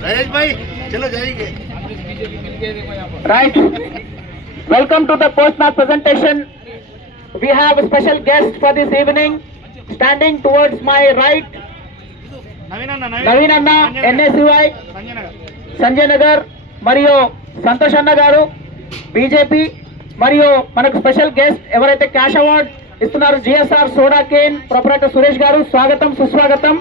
राजेश भाई चलो जाएंगे. Right. Welcome to the post-match presentation. We have a special guest for this evening. Standing towards my right, Naveen Anna, NSUI, Sanjay Nagar, మరియు సంతోష్ అన్న గారు BJP, మరియు మనకు స్పెషల్ గెస్ట్ ఎవరైతే క్యాష్ అవార్డ్ ఇస్తున్నారు GSR soda can proprietor Suresh గారు. స్వాగతం సుస్వాగతం.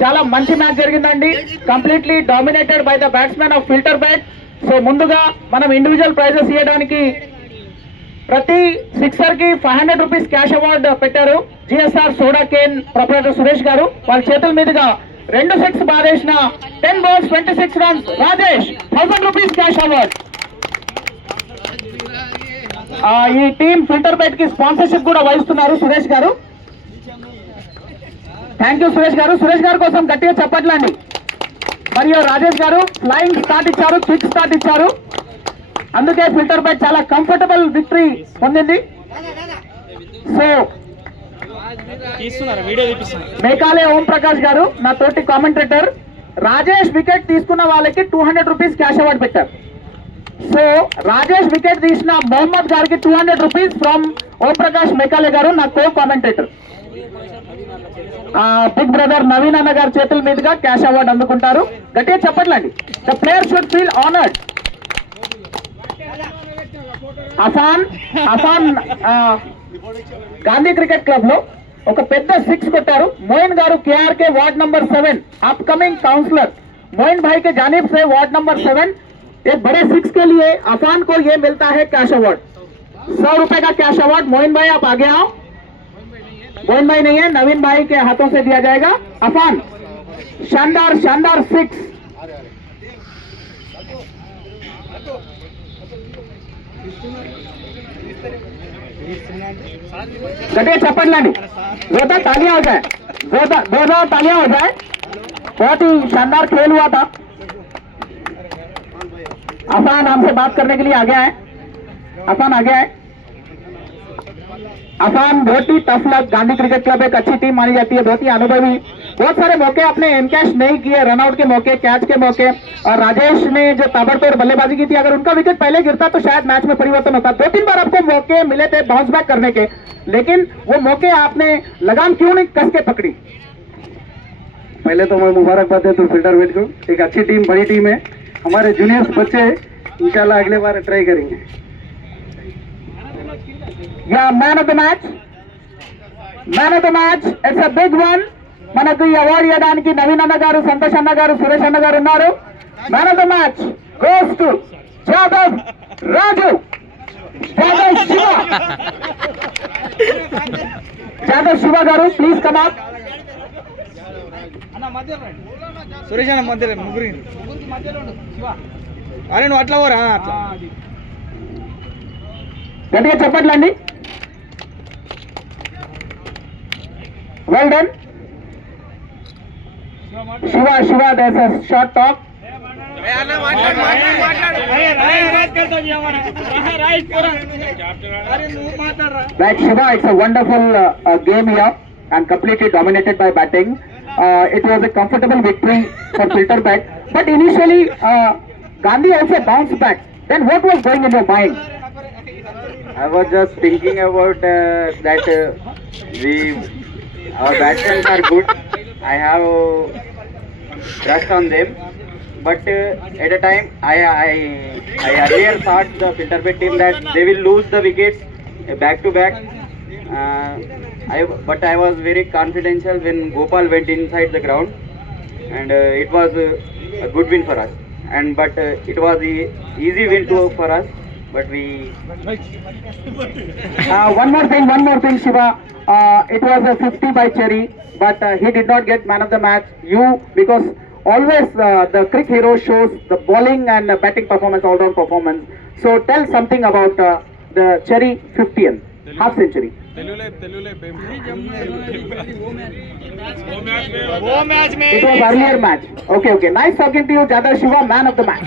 చాలా మంచి మ్యాచ్ జరిగిందండి. Completely dominated by the batsmen of filter bat. So ముందుగా మనం ఇండివిజువల్ ప్రైజెస్ ఇవ్వడానికి ప్రతి సిక్సర్ కి 500 రూపీస్ క్యాష్ అవార్డ్ పెట్టారు GSR soda can proprietor Suresh గారు. వాళ్ళ చేతుల మీదుగా 2 సిక్స్ బాధేసిన 10 balls 26 runs Rajesh 1000 rupees cash award. ఈ టీం ఫిల్టర్ బెట్ కి స్పాన్సర్షిప్ కూడా వహిస్తున్నారు సురేష్ గారు. థ్యాంక్ యూ సురేష్ గారు. సురేష్ గారి కోసం గట్టిగా చెప్పట్లండి. మరియు రాజేష్ గారు ఫ్లయింగ్ స్టార్ట్ ఇచ్చారు, క్విక్ స్టార్ట్ ఇచ్చారు. అందుకే ఫిల్టర్ బెట్ చాలా కంఫర్టబుల్ విక్టరీ పొందింది. సో మేకాలే ఓం ప్రకాష్ గారు నా తోటి కామెంటేటర్, రాజేష్ వికెట్ తీసుకున్న వాళ్ళకి 200 రూపీస్ క్యాష్ అవార్డ్ పెట్టారు. సో రాజేష్ వికెట్ తీసిన మొహమ్మద్ గారికి 200 రూపీస్ ఫ్రమ్ ఓం ప్రకాష్ మేకాలే గారు నా co commentator. Big brother Naveen అన్న గారి చేతుల మీదుగా క్యాష్ అవార్డ్ అందుకుంటారు. గట్టిగా చెప్పట్లండి. The player should feel honoured. Afan Gandhi cricket club లో ఒక పెద్ద 6 కొట్టారు. मोइन गारू KRK ward number 7 upcoming councillor Moin भाई के जानिब से वार्ड नंबर 7 एक बड़े 6 के लिए अफान को ये मिलता है कैश अवार्ड. 100 रुपए का कैश अवार्ड. मोइन भाई आप आगे आओ. मोइन भाई नहीं है, नवीन भाई के हाथों से दिया जाएगा. अफान शानदार शानदार 6. गटे चप्पट जोरदार तालियां हो जाए, जोरदार तालियां हो जाए. बहुत ही शानदार खेल हुआ था. अफान हमसे बात करने के लिए आगे आए. अफान आगे आए. अफान बहुत ही tough luck. Gandhi cricket club एक अच्छी टीम मानी जाती है, बहुत ही अनुभवी. बहुत सारे मौके अपने एनकैश नहीं किए, रनआउट के मौके, कैच के मौके. और राजेश ने जो ताबड़तोड़ बल्लेबाजी की थी, अगर उनका विकेट पहले गिरता तो शायद मैच में परिवर्तन होता. 2-3 बार आपको मौके मिले थे बाउंस बैक करने के, लेकिन वो मौके आपने लगाम क्यों नहीं कस के पकड़ी? पहले तो मैं मुबारकबाद देता हूँ फिल्टर बेट को. एक अच्छी टीम, बड़ी टीम है. हमारे जूनियर्स बच्चे इंशाल्लाह अगले बार ट्राई करेंगे. या man of the match, man of the match, it's a big one. మనకు ఈ అవార్డు ఇవ్వడానికి నవీన్ అన్న గారు, సంతోష్ అన్న గారు, సురేష్ అన్న గారు ఉన్నారు. Man of the match goes to Jadhav Raju, Jadhav Shiva. Jadhav Shiva గారు ప్లీజ్ కమ్ అప్. సురేష్ అన్న మధ్యలో ముగ్గురు. అరే నువ్వు అట్లా పోరా. గట్టిగా చెప్పట్లండి. Well done. Shiva, there's a short talk. Right, Shiva, it's a wonderful game here and completely dominated by batting. It was a comfortable victory for Filter Bat, but initially Gandhi also bounced back. Then what was going in your mind? I was just thinking about that our batsmen are good. I have trust on them, but at a time I earlier thought the filter bed team that they will lose the wickets back to back. But I was very confidential when Gopal went inside the ground, and it was a good win for us. But it was easy win for us. But we one more thing, Shiva. It was a 50 by Cherry, but he did not get man of the match. You, because always the cricket hero shows the bowling and batting performance, all-round performance. So tell something about the Cherry 50th half century. It was earlier match. Okay. Nice talking to you, Jadhav Shiva, man of the match.